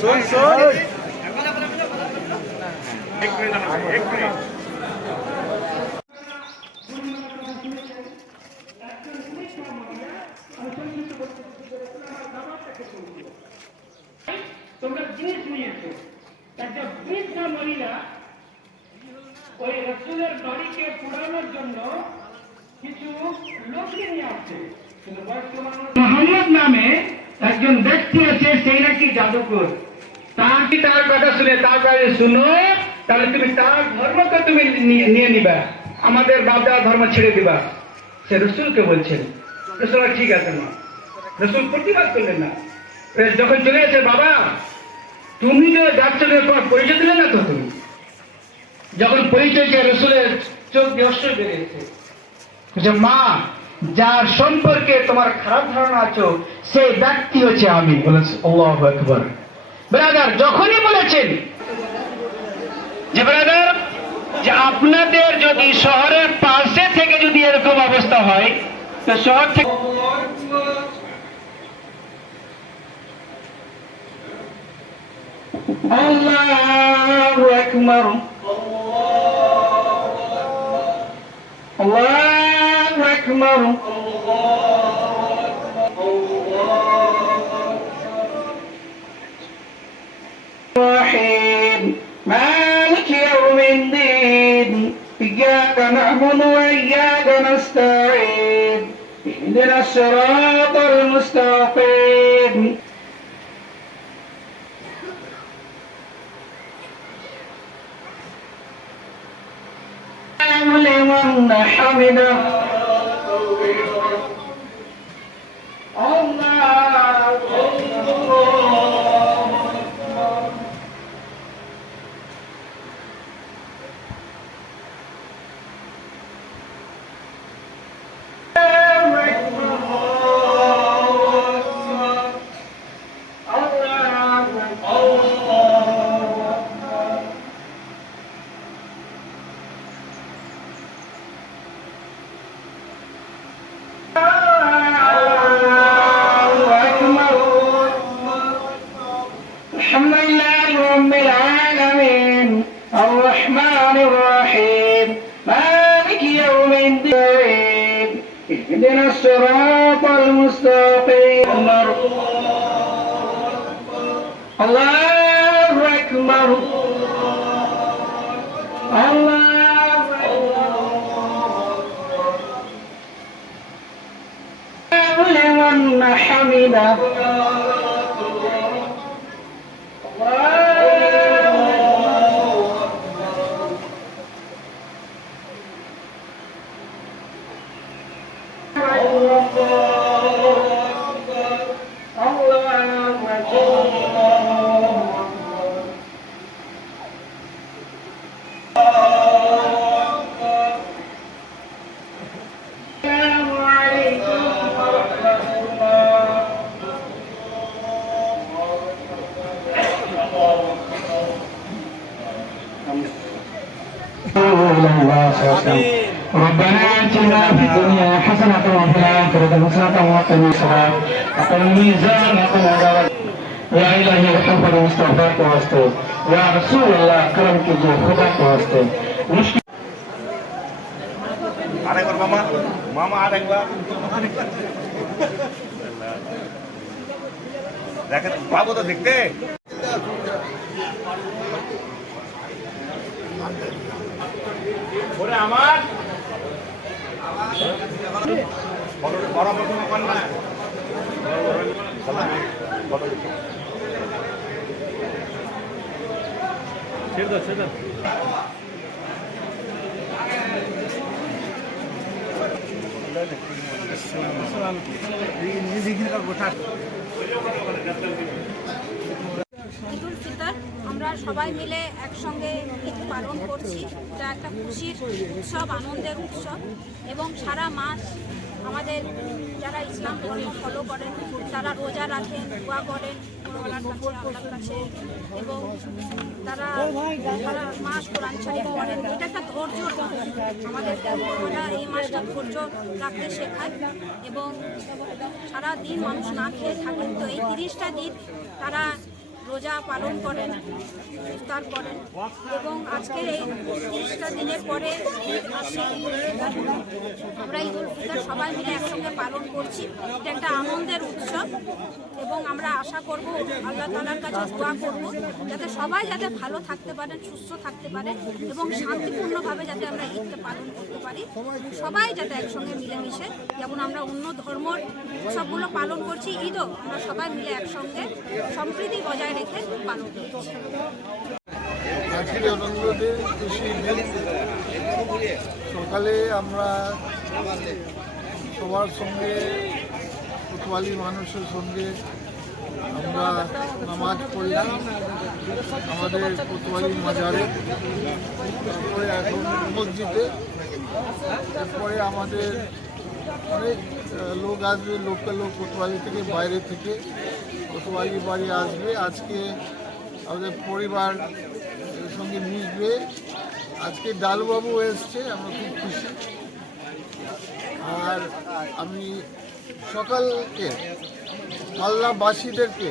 শোন শোন। তোমরা জিনিস নিয়েছো একটা বৃদ্ধ মহিলা ওই রসুলের বাড়িকে পোড়ানোর জন্য কিছু লোককে নিয়ে আসছে। কিন্তু বয়স্ক মানুষ মোহাম্মদ নামে একজন ব্যক্তি আছে সেই নাকি জাদুকর তার কি তার কথা শুনে তার কাছে শুনো, তাহলে তুমি তার ধর্মকে তুমি নিয়ে নিবা। আমাদের বাপদা ধর্ম ছেড়ে দিবা। সে রসুলকে বলছেন, রসুল ঠিক আছে মা। রসুল প্রতিবাদ করলেন না। যখন চলে আসে, বাবা, তুমি যে যাচ্ছ পরিচয় দিলে না তো তুমি? যখন পরিচয় রসুলের চোখ দিয়ে অশ্রয় বেরিয়েছে। মা যার সম্পর্কে তোমার খারাপ ধারণা আছো, সেই ব্যক্তি হচ্ছে আমি। বলেছে, আল্লাহ আকবর। ব্রাদার, যখনই বলেছেন, যে ব্রাদার, যে আপনাদের যদি শহরের পাশে থেকে যদি এরকম অবস্থা হয়, তো শহর থেকে আল্লাহু আকবার। আল্লাহু أكبر رحيم مالك يوم الدين. إياك نعبد وإياك نستعين. اهدنا الصراط المستقيم. لمن حمده. اهدنا الصراط المستقيم الله أكبر الله أكبر لمن حمده ربنا اتنا في الدنيا حسنة وفي الآخرة حسنة وقنا العذاب وقنا الميزان وقنا عذاب يا إلهي حفظ مصطفاك واسطه يا رسول الله كرم كجي خدك واسطه مشكلة আরেকবার মামা মামা আরেকবার দেখেন পাবো তো দেখতে ওরে আমার। বড়- প্রথমে কোন না ছেড়ে ছেড়ে দাও ফিতর আমরা সবাই মিলে একসঙ্গে ঈদ পালন করছি। এটা একটা খুশির উৎসব, আনন্দের উৎসব। এবং সারা মাস আমাদের যারা ইসলাম ধর্ম ফলো করেন, তারা রোজা রাখেন, দোয়া করেন, আল্লাহর কাছে এবং তারা সারা মাস কোরআন শরীফ পড়েন। এটা একটা ধৈর্যর মাস আমাদের উপরওয়ালা এই মাসটা ধৈর্য রাখতে শেখায়। এবং সারা দিন মানুষ না খেয়ে থাকেন। তো এই তিরিশটা দিন তারা রোজা পালন করেন ইফতার করেন। এবং আজকের এই দিনের পরে ঈদ আসছে ঈদুল ফিতর। আমরা ফিতর সবাই মিলে একসঙ্গে পালন করছি এটা একটা আনন্দের উৎসব এবং আমরা আশা করব, আল্লাহ তালার কাছে দোয়া করব, যাতে সবাই যাতে ভালো থাকতে পারেন, সুস্থ থাকতে পারে এবং শান্তিপূর্ণভাবে যাতে আমরা ঈদকে পালন করতে পারি সবাই যাতে একসঙ্গে মিলেমিশে, যেমন আমরা অন্য ধর্মর উৎসবগুলো পালন করছি, ঈদও আমরা সবাই মিলে একসঙ্গে সম্প্রীতি বজায় রেখে পালন করছি অনন্দদের কৃষি সকালে আমরা সবার সঙ্গে, কোতোয়ালি মানুষের সঙ্গে আমরা নামাজ পড়লাম আমাদের কোতোয়ালি মাজারে। তারপরে এখন মসজিদে। তারপরে আমাদের অনেক লোক আসবে, লোকাল লোক কোতোয়ালি থেকে বাইরে থেকে। কোতোয়ালি বাড়ি আসবে। আজকে আমাদের পরিবার সঙ্গে মিশবে আজকে ডালবাবু এসছে, আমরা খুব খুশি। আর আমি সকালকে মাল্লাবাসীদেরকে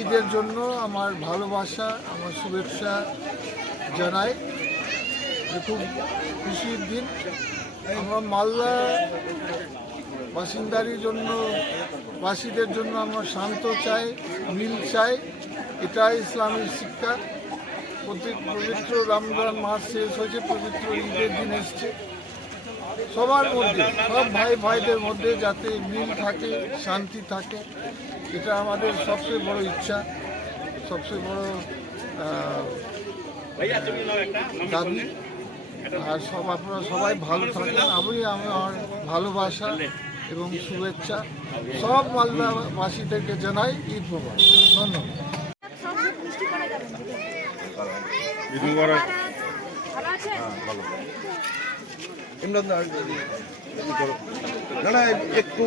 ঈদের জন্য আমার ভালোবাসা, আমার শুভেচ্ছা জানাই। খুব খুশির দিন। আমরা মালদা বাসিন্দারির জন্য, বাসীদের জন্য আমরা শান্ত চাই, মিল চাই। এটা ইসলামের শিক্ষা। প্রতি- পবিত্র রমজান মাস শেষ হয়েছে, পবিত্র ঈদের দিন এসছে। সবার মধ্যে, সব ভাই ভাইদের মধ্যে যাতে মিল থাকে, শান্তি থাকে, এটা আমাদের সবচেয়ে বড় ইচ্ছা, সবচেয়ে বড় দাবি। আর সব আপনারা সবাই ভালো থাকেন আমি আমার ভালোবাসা এবং শুভেচ্ছা সব মালদাবাসীদেরকে জানাই ঈদ মোবারক। ধন্যবাদ। ঈদ মুবারক ভালো। আছেন ইমরান। না না একটু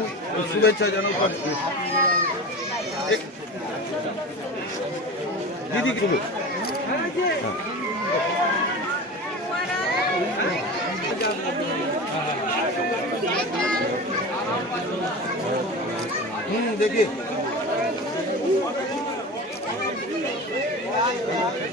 শুভেচ্ছা জানো দিদি শুধু হুম দেখি।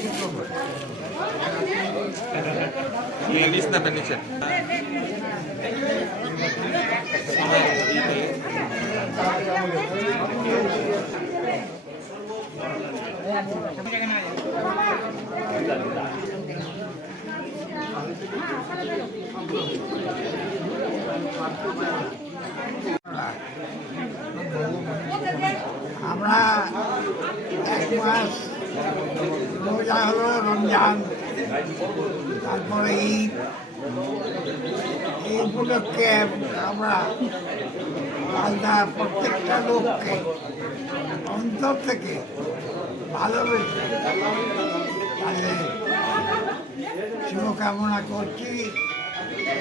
স্যার সময় দিচ্ছ আমরা এক মাস রোজা হলো রমজান, তারপরে ঈদ। এই উপলক্ষে আমরা মালদা প্রত্যেকটা লোককে, অন্তর থেকে ভালোবেসে তাদের শুভকামনা করছি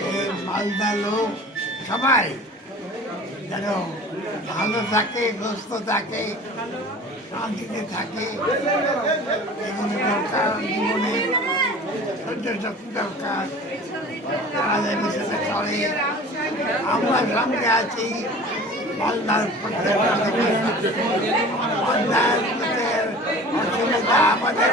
এই মালদা লোক সবাই যেন ভালো থাকে, সুস্থ থাকে। শান্তিতে থাকে। এগুলো দরকার, জীবনে সহ্য শক্তি দরকার। তাদের সাথে করে আমরা সঙ্গে আছি। মালদার প্রত্যেকটা। মালদার অসুবিধা আমাদের